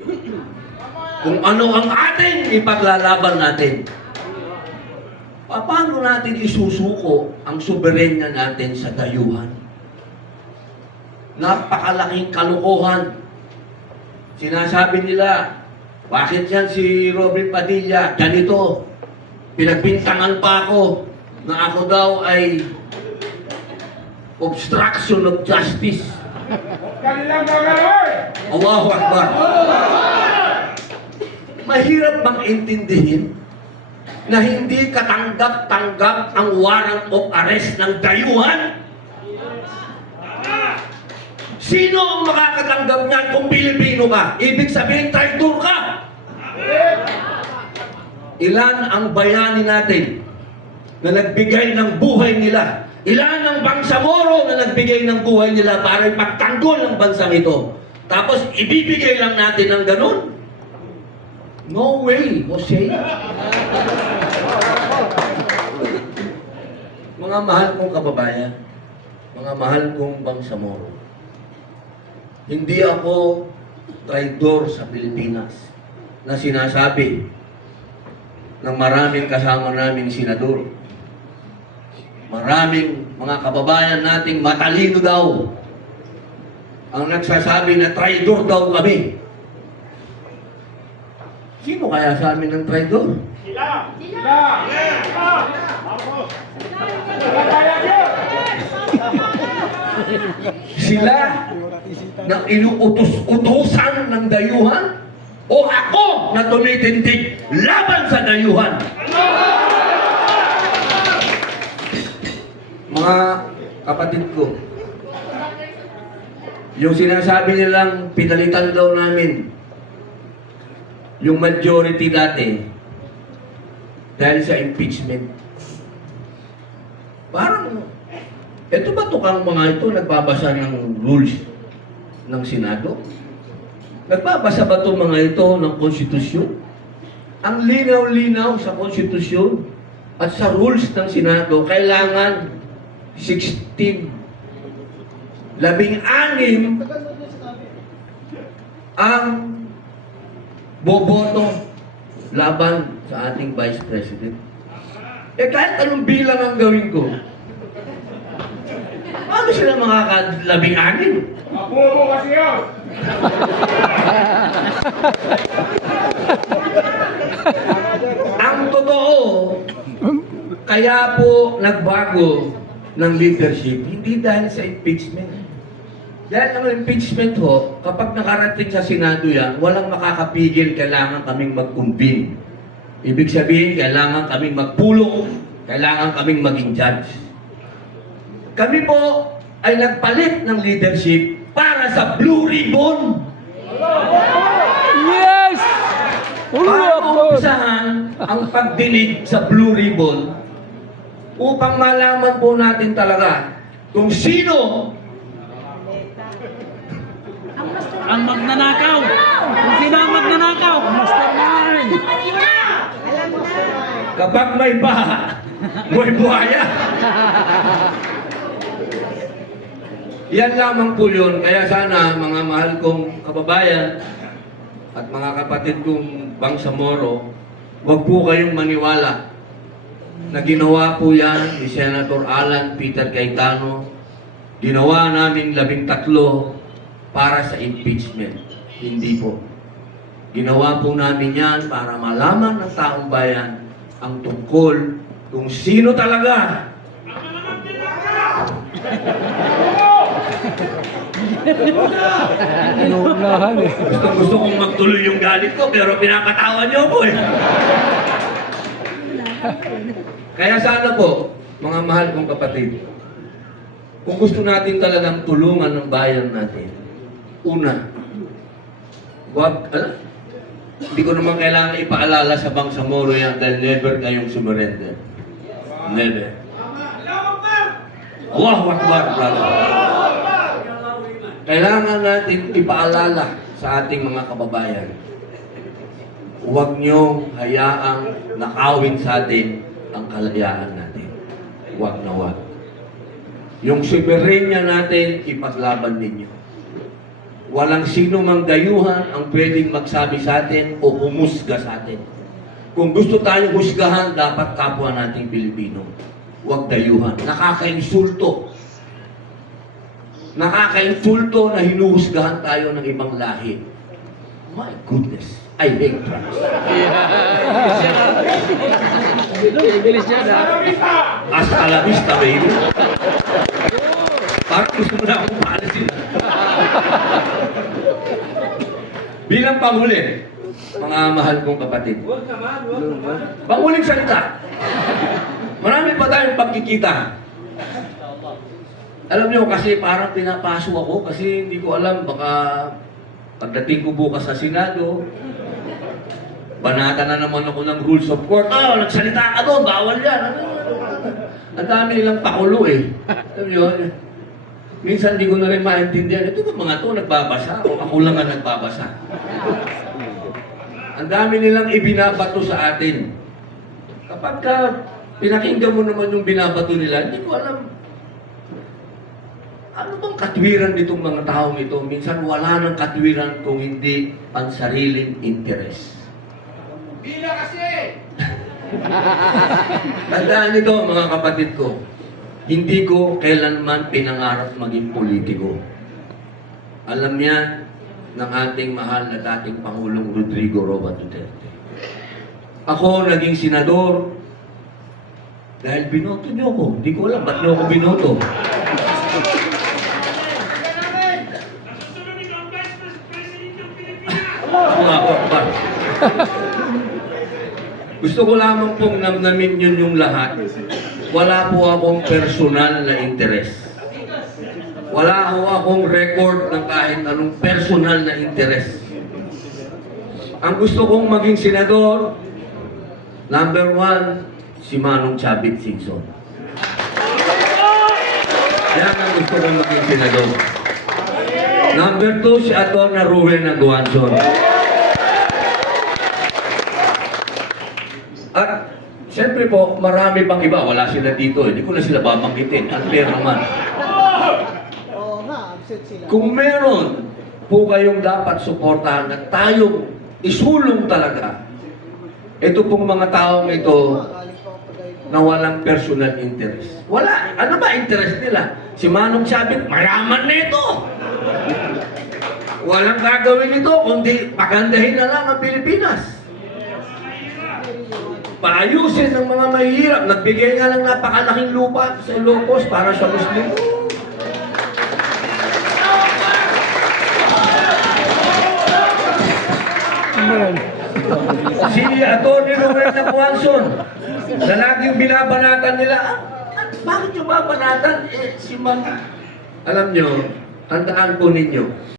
Kung ano ang ating ipaglalaban natin. Paano natin isusuko ang soberenya natin sa dayuhan? Napakalaking kalokohan. Sinasabi nila, bakit yan si Robin Padilla? Ganito, pinagbintangan pa ako na ako daw ay obstruction of justice. Allahu Akbar. Mahirap bang intindihin na hindi katanggap-tanggap ang warrant of arrest ng dayuhan? Sino ang makakatanggap niyan kung Pilipino ka? Ibig sabihin, traitor ka! Ilan ang bayani natin na nagbigay ng buhay nila? Ilan ang Bangsamoro na nagbigay ng buhay nila para ipagtanggol ang bansang ito? Tapos ibibigay lang natin ng ganun? No way, Jose. Mga mahal kong kababayan, mga mahal kong Bangsamoro, hindi ako traidor sa Pilipinas na sinasabi ng maraming kasama naming senador. Maraming mga kababayan nating matalino daw ang nagsasabi na traidor daw kami. Sino kaya sa amin ng traidor? Sila! Sila na inuutos-utusan ng dayuhan o ako na tumitindig laban sa dayuhan? Mga kapatid ko, yung sinasabi nilang pinalitan daw namin yung majority dati dahil sa impeachment. Parang, eto ba tukang mga ito nagbabasa ng rules ng Senado? Nagbabasa ba itong mga ito ng konstitusyon? Ang linaw-linaw sa konstitusyon at sa rules ng Senado, kailangan 16, 16 ang boboto laban sa ating Vice President. Kahit anong bilang ang gawin ko, paano sila makaka-16? Bobo kasi yun! Ang totoo, kaya po nagbago ng leadership, hindi dahil sa impeachment. Dahil ang impeachment ho, kapag nakarating sa Senado yan, walang makakapigil, kailangan kaming mag-convene. Ibig sabihin, kailangan kaming magpulong, kailangan kaming maging judge. Kami po ay nagpalit ng leadership para sa Blue Ribbon. Yes! Para umpisahan ang pagdinig sa Blue Ribbon upang malaman po natin talaga kung sino Ang magnanakaw! Kung sino ang magnanakaw? Mastermind! kapag may baha, may buhaya. Yan lamang po yun. Kaya sana mga mahal kong kababayan at mga kapatid kong Bangsamoro, huwag po kayong maniwala na ginawa po yan ni Senator Alan Peter Cayetano. Ginawa namin 13 para sa impeachment. Hindi po. Ginawa po namin yan para malaman ng taong bayan ang tungkol kung sino talaga Inuunahan eh. gusto kong magtuloy yung galit ko pero pinapatawa niyo ako eh. Kaya sana po, mga mahal kong kapatid, kung gusto natin talagang tulungan ng bayan natin, una, hindi ko naman kailangan ipaalala sa Bangsamoro yan dahil never kayong sumurrender. Never. Allahu Akbar, brother. Kailangan natin ipaalala sa ating mga kababayan. Huwag niyo hayaang nakawin sa atin ang kalayaan natin. Huwag na huwag. Yung soberenya natin, ipaglaban ninyo. Walang sino mang dayuhan ang pwedeng magsabi sa atin o humusga sa atin. Kung gusto tayong husgahan, dapat kapwa nating Pilipino. Huwag dayuhan. Nakakainsulto. Nakakainsulto na hinuhusgahan tayo ng ibang lahi. My goodness, I hate France. English yan ha. Hasta la vista, baby. Parang gusto mo na akong paalisin. Bilang panghuli, mga mahal kong kapatid. Panghuling salita. Marami pa tayong pagkikita. Alam niyo, kasi parang pinapaso ako kasi hindi ko alam, baka pagdating ko bukas sa Senado, banata na naman ako ng rules of court. Oh, nagsalita ka doon, bawal yan. Ang dami nilang pakulo eh. Alam niyo, minsan hindi ko na rin maintindihan. Ito ba mga to nagbabasa o ako lang ang nagbabasa? Ang dami nilang ibinabato sa atin. Kapag pinakinggan mo naman yung binabato nila, hindi ko alam. Ano bang katwiran nitong mga taong ito? Minsan wala nang katwiran kung hindi pansariling interes. Bila kasi! Tandaan nito mga kapatid ko, hindi ko kailanman pinangarap maging politiko. Alam yan ng ating mahal na dating Pangulong Rodrigo Roa Duterte. Ako naging senador dahil binoto niyo ako. Hindi ko alam ba't niyo ako binoto. Gusto ko lamang pong namnamin yun yung lahat. Wala po akong personal na interes. Wala po akong record ng kahit anong personal na interes. Ang gusto kong maging senador, number 1, si Manong Chavit Singson. Yan ang gusto kong maging senador. Number 2, si Atty. Ruel Aguanzon. At siyempre po, marami pang iba. Wala sila dito. Hindi ko na sila babanggitin. Unfair naman. Oo nga, absent sila. Kung meron po kayong dapat suportahan na tayong isulong talaga, ito pong mga taong ito na walang personal interest. Wala. Ano ba interest nila? Si Manong Chavit, mayaman na ito. Walang gagawin ito kundi pagandahin na lang ang Pilipinas. Paayusin ng mga mahihirap. Nagbigay nga lang napakalaking lupa sa Ilocos para sa Muslim. Si Atty. Ruel Aguanzon, na laging binabanatan nila, bakit yung babanatan? Si Ma'am, alam nyo, tandaan po ninyo,